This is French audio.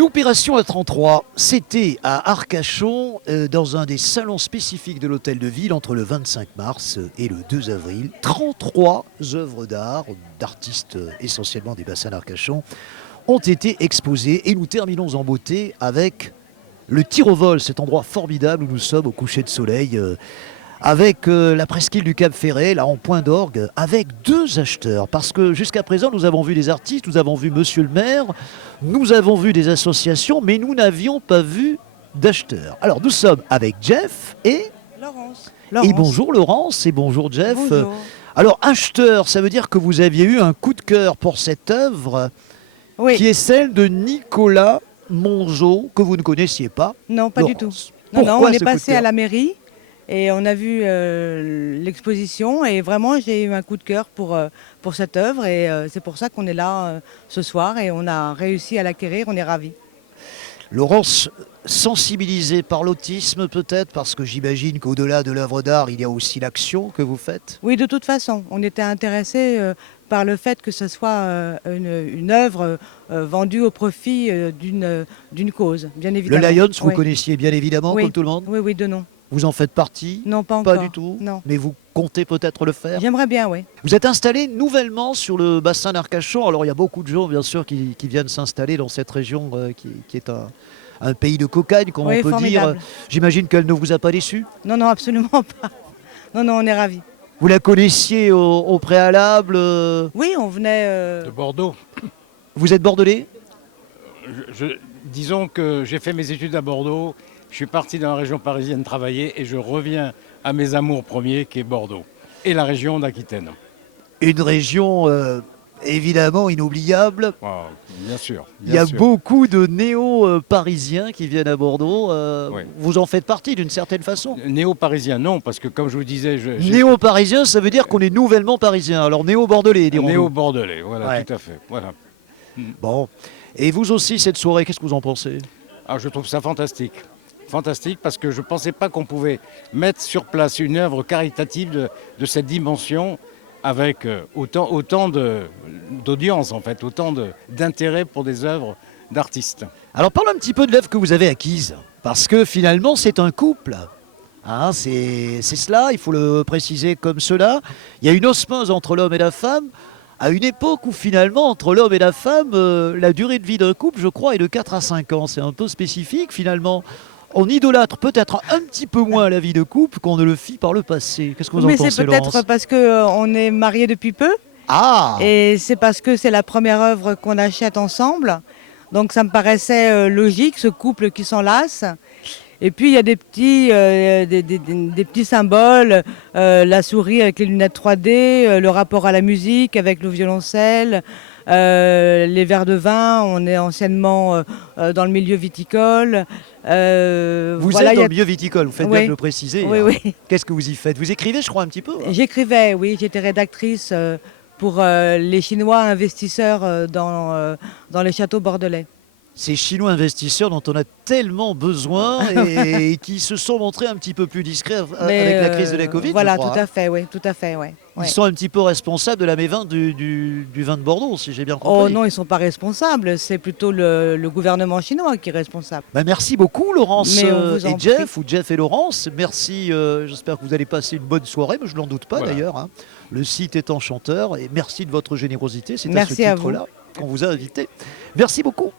L'opération A33, c'était à Arcachon, dans un des salons spécifiques de l'Hôtel de Ville, entre le 25 mars et le 2 avril. 33 œuvres d'art, d'artistes essentiellement des bassins d'Arcachon, ont été exposées. Et nous terminons en beauté avec le tir au vol, cet endroit formidable où nous sommes au coucher de soleil, avec la presqu'île du Cap Ferret, là en point d'orgue, avec deux acheteurs. Parce que jusqu'à présent, nous avons vu des artistes, nous avons vu Monsieur le maire, nous avons vu des associations, mais nous n'avions pas vu d'acheteurs. Alors nous sommes avec Jeff et... Laurence. Et bonjour Laurence et bonjour Jeff. Bonjour. Alors acheteur, ça veut dire que vous aviez eu un coup de cœur pour cette œuvre, Oui. qui est celle de Nicolas Mongeau, que vous ne connaissiez pas. Non, pas du tout. Laurence. Non, Pourquoi on ce est coup de passé cœur à la mairie et on a vu l'exposition et vraiment j'ai eu un coup de cœur pour cette œuvre et c'est pour ça qu'on est là ce soir et on a réussi à l'acquérir, on est ravis. Laurence, sensibilisée par l'autisme peut-être, parce que j'imagine qu'au-delà de l'œuvre d'art, il y a aussi l'action que vous faites. Oui, de toute façon, on était intéressés par le fait que ce soit une œuvre vendue au profit d'une cause, bien Le évidemment. Lions, vous Oui. connaissiez bien évidemment, Oui. comme tout le monde. Oui, oui, de nom. Vous en faites partie? Non, pas encore. Pas du tout. Non. Mais vous comptez peut-être le faire. J'aimerais bien, oui. Vous êtes installé nouvellement sur le bassin d'Arcachon. Alors il y a beaucoup de gens, bien sûr, qui viennent s'installer dans cette région qui est un pays de cocagne, comme Oui, on peut formidable. dire. J'imagine qu'elle ne vous a pas déçu. Non, non, absolument pas. Non, non, on est ravis. Vous la connaissiez au préalable. Oui, on venait... De Bordeaux. Vous êtes bordelais? Disons que j'ai fait mes études à Bordeaux, je suis parti dans la région parisienne travailler et je reviens à mes amours premiers qui est Bordeaux et la région d'Aquitaine. Une région évidemment inoubliable. Wow, bien sûr. Il y a beaucoup de néo-parisiens qui viennent à Bordeaux. Oui. Vous en faites partie d'une certaine façon. Néo-parisien, non, parce que comme je vous disais, Néo-parisien, ça veut dire qu'on est nouvellement parisien. Alors néo-bordelais, dirons-nous. néo-bordelais, voilà, Ouais. tout à fait. Voilà. Bon. Et vous aussi, cette soirée, qu'est-ce que vous en pensez? Alors, je trouve ça fantastique. Fantastique parce que je ne pensais pas qu'on pouvait mettre sur place une œuvre caritative de cette dimension avec autant d'audience, en fait, autant d'intérêt pour des œuvres d'artistes. Alors parlons un petit peu de l'œuvre que vous avez acquise. Parce que finalement, c'est un couple. Hein, c'est cela, il faut le préciser comme cela. Il y a une osmose entre l'homme et la femme. À une époque où finalement, entre l'homme et la femme, la durée de vie d'un couple, je crois, est de 4 à 5 ans. C'est un peu spécifique finalement. On idolâtre peut-être un petit peu moins la vie de couple qu'on ne le fit par le passé. Qu'est-ce que vous en Mais pensez, c'est peut-être Laurence? parce qu'on est mariés depuis peu Ah, et c'est parce que c'est la première œuvre qu'on achète ensemble. Donc ça me paraissait logique, ce couple qui s'enlace. Et puis il y a des petits symboles, la souris avec les lunettes 3D, le rapport à la musique avec le violoncelle, les verres de vin, on est anciennement dans le milieu viticole. vous Voilà, êtes il y dans a- le milieu viticole, vous faites bien Oui. de le préciser. Oui, hein. oui. Qu'est-ce que vous y faites? Vous écrivez, je crois, un petit peu. Hein. J'écrivais, oui, j'étais rédactrice pour les Chinois investisseurs dans les châteaux bordelais. Ces Chinois investisseurs dont on a tellement besoin et qui se sont montrés un petit peu plus discrets avec la crise de la Covid. Voilà, je crois, tout hein. à fait, oui, tout à fait, ouais. Ils Ouais. sont un petit peu responsables de la mévente du vin de Bordeaux, si j'ai bien Oh compris. non, ils ne sont pas responsables, c'est plutôt le gouvernement chinois qui est responsable. Bah, merci beaucoup Laurence Mais on vous en et Jeff, ou Jeff et Laurence. Merci, j'espère que vous allez passer une bonne soirée, mais je n'en doute pas Voilà. d'ailleurs. Hein. Le site est enchanteur et merci de votre générosité, c'est à ce Merci à titre-là qu'on vous a invité. Merci beaucoup.